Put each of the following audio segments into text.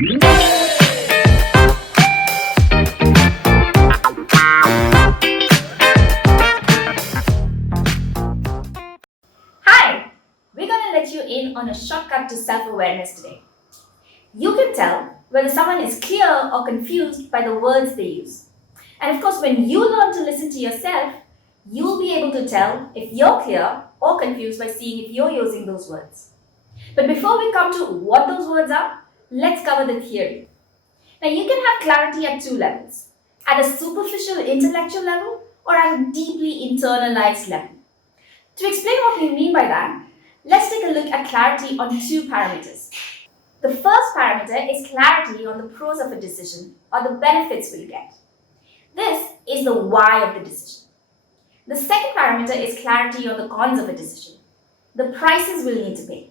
Hi! We're going to let you in on a shortcut to self awareness today. You can tell whether someone is clear or confused by the words they use. And of course, when you learn to listen to yourself, you'll be able to tell if you're clear or confused by seeing if you're using those words. But before we come to what those words are, let's cover the theory. Now, you can have clarity at two levels, at a superficial intellectual level or at a deeply internalized level. To explain what we mean by that, let's take a look at clarity on two parameters. The first parameter is clarity on the pros of a decision or the benefits we'll get. This is the why of the decision. The second parameter is clarity on the cons of a decision, the prices we'll need to pay.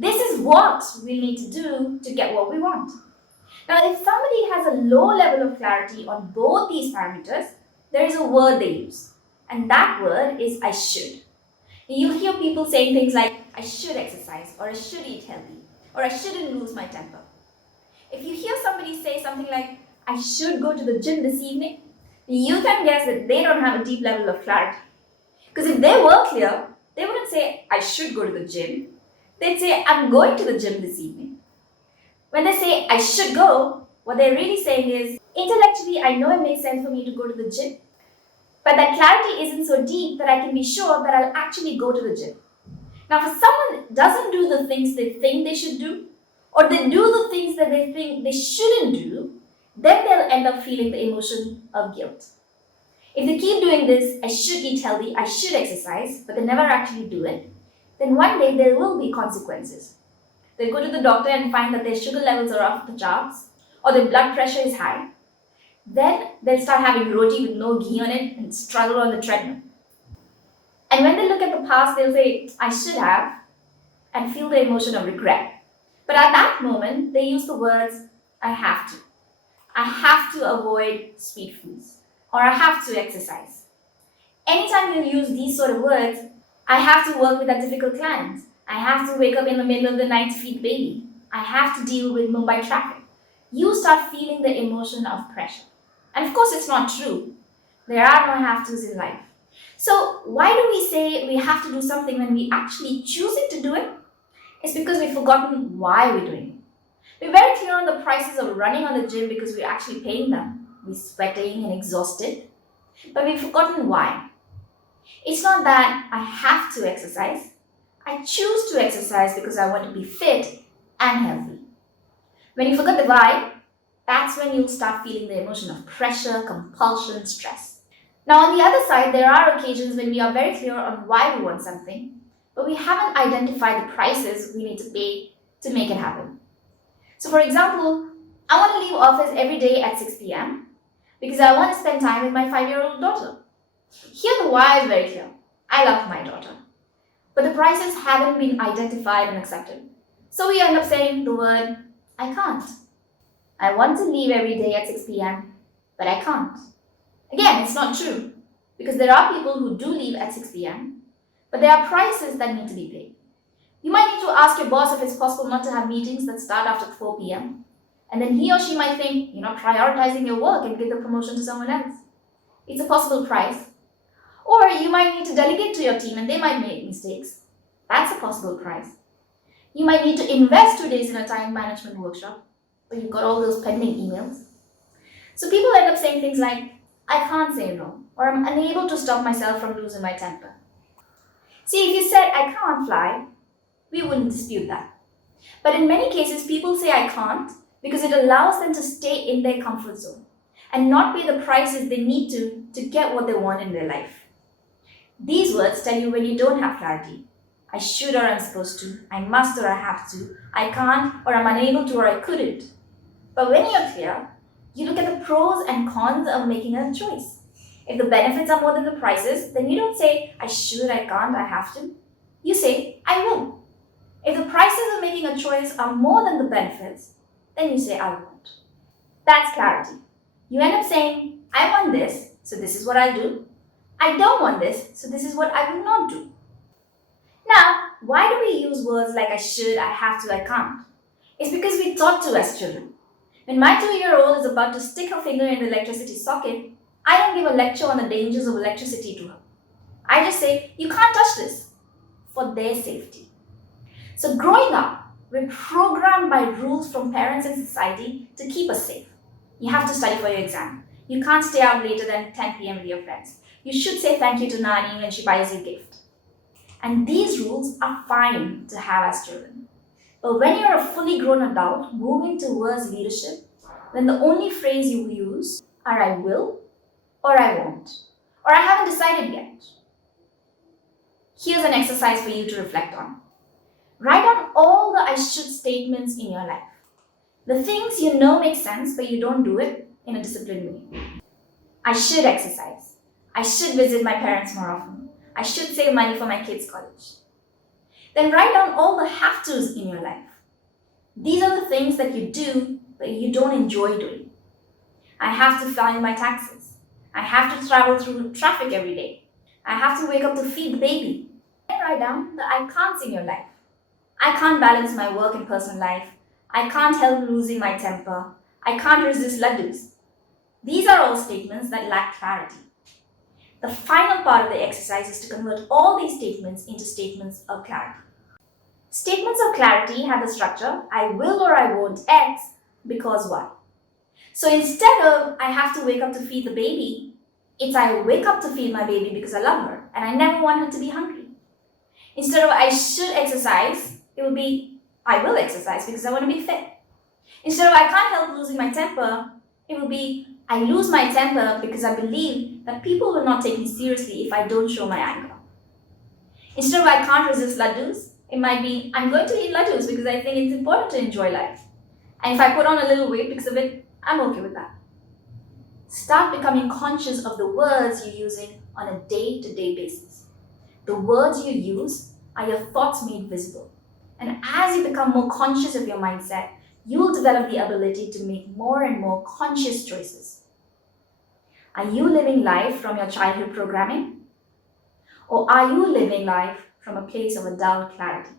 This is what we need to do to get what we want. Now, if somebody has a low level of clarity on both these parameters, there is a word they use, and that word is I should. You hear people saying things like, I should exercise, or I should eat healthy, or I shouldn't lose my temper. If you hear somebody say something like, I should go to the gym this evening, you can guess that they don't have a deep level of clarity. Because if they were clear, they wouldn't say, I should go to the gym. They'd say, I'm going to the gym this evening. When they say, I should go, what they're really saying is, intellectually, I know it makes sense for me to go to the gym, but that clarity isn't so deep that I can be sure that I'll actually go to the gym. Now, if someone doesn't do the things they think they should do, or they do the things that they think they shouldn't do, then they'll end up feeling the emotion of guilt. If they keep doing this, I should eat healthy, I should exercise, but they never actually do it, then one day there will be consequences. They'll go to the doctor and find that their sugar levels are off the charts, or their blood pressure is high. Then they'll start having roti with no ghee on it and struggle on the treadmill. And when they look at the past, they'll say, I should have, and feel the emotion of regret. But at that moment, they use the words, I have to. I have to avoid sweet foods, or I have to exercise. Anytime you use these sort of words, I have to work with that difficult client. I have to wake up in the middle of the night to feed baby. I have to deal with Mumbai traffic. You start feeling the emotion of pressure. And of course, it's not true. There are no have-tos in life. So why do we say we have to do something when we actually choosing to do it? It's because we've forgotten why we're doing it. We're very clear on the prices of running on the gym because we're actually paying them. We're sweating and exhausted. But we've forgotten why. It's not that I have to exercise. I choose to exercise because I want to be fit and healthy. When you forget the why, that's when you'll start feeling the emotion of pressure, compulsion, stress. Now, on the other side, there are occasions when we are very clear on why we want something, but we haven't identified the prices we need to pay to make it happen. So, for example, I want to leave office every day at 6 p.m. because I want to spend time with my 5-year-old daughter. Here, the why is very clear. I love my daughter. But the prices haven't been identified and accepted. So we end up saying the word, I can't. I want to leave every day at 6 p.m., but I can't. Again, it's not true, because there are people who do leave at 6 p.m., but there are prices that need to be paid. You might need to ask your boss if it's possible not to have meetings that start after 4 p.m., and then he or she might think you're not prioritizing your work and give the promotion to someone else. It's a possible price. Or you might need to delegate to your team and they might make mistakes. That's a possible price. You might need to invest 2 days in a time management workshop, but you've got all those pending emails. So people end up saying things like, I can't say no, or I'm unable to stop myself from losing my temper. See, if you said, I can't fly, we wouldn't dispute that. But in many cases, people say I can't because it allows them to stay in their comfort zone and not pay the prices they need to get what they want in their life. These words tell you when you don't have clarity. I should or I'm supposed to, I must or I have to, I can't or I'm unable to or I couldn't. But when you're clear, you look at the pros and cons of making a choice. If the benefits are more than the prices, then you don't say, I should, I can't, I have to. You say, I will. If the prices of making a choice are more than the benefits, then you say, I won't. That's clarity. You end up saying, I want this, so this is what I'll do. I don't want this, so this is what I will not do. Now, why do we use words like I should, I have to, I can't? It's because we taught to as children. When my 2-year-old is about to stick her finger in the electricity socket, I don't give a lecture on the dangers of electricity to her. I just say, you can't touch this, for their safety. So growing up, we're programmed by rules from parents and society to keep us safe. You have to study for your exam. You can't stay out later than 10 p.m. with your friends. You should say thank you to Nani when she buys you a gift. And these rules are fine to have as children. But when you're a fully grown adult moving towards leadership, then the only phrase you use are I will or I won't, or I haven't decided yet. Here's an exercise for you to reflect on. Write down all the I should statements in your life. The things you know make sense, but you don't do it in a disciplined way. I should exercise. I should visit my parents more often. I should save money for my kids' college. Then write down all the have tos in your life. These are the things that you do, but you don't enjoy doing. I have to file my taxes. I have to travel through traffic every day. I have to wake up to feed the baby. Then write down the I can'ts in your life. I can't balance my work and personal life. I can't help losing my temper. I can't resist laddus. These are all statements that lack clarity. The final part of the exercise is to convert all these statements into statements of clarity. Statements of clarity have the structure I will or I won't X because Y. So instead of I have to wake up to feed the baby, it's I wake up to feed my baby because I love her and I never want her to be hungry. Instead of I should exercise, it will be I will exercise because I want to be fit. Instead of I can't help losing my temper, it will be I lose my temper because I believe that people will not take me seriously if I don't show my anger. Instead of I can't resist laddus, it might be I'm going to eat laddus because I think it's important to enjoy life. And if I put on a little weight because of it, I'm okay with that. Start becoming conscious of the words you're using on a day-to-day basis. The words you use are your thoughts made visible. And as you become more conscious of your mindset, you will develop the ability to make more and more conscious choices. Are you living life from your childhood programming? Or are you living life from a place of adult clarity?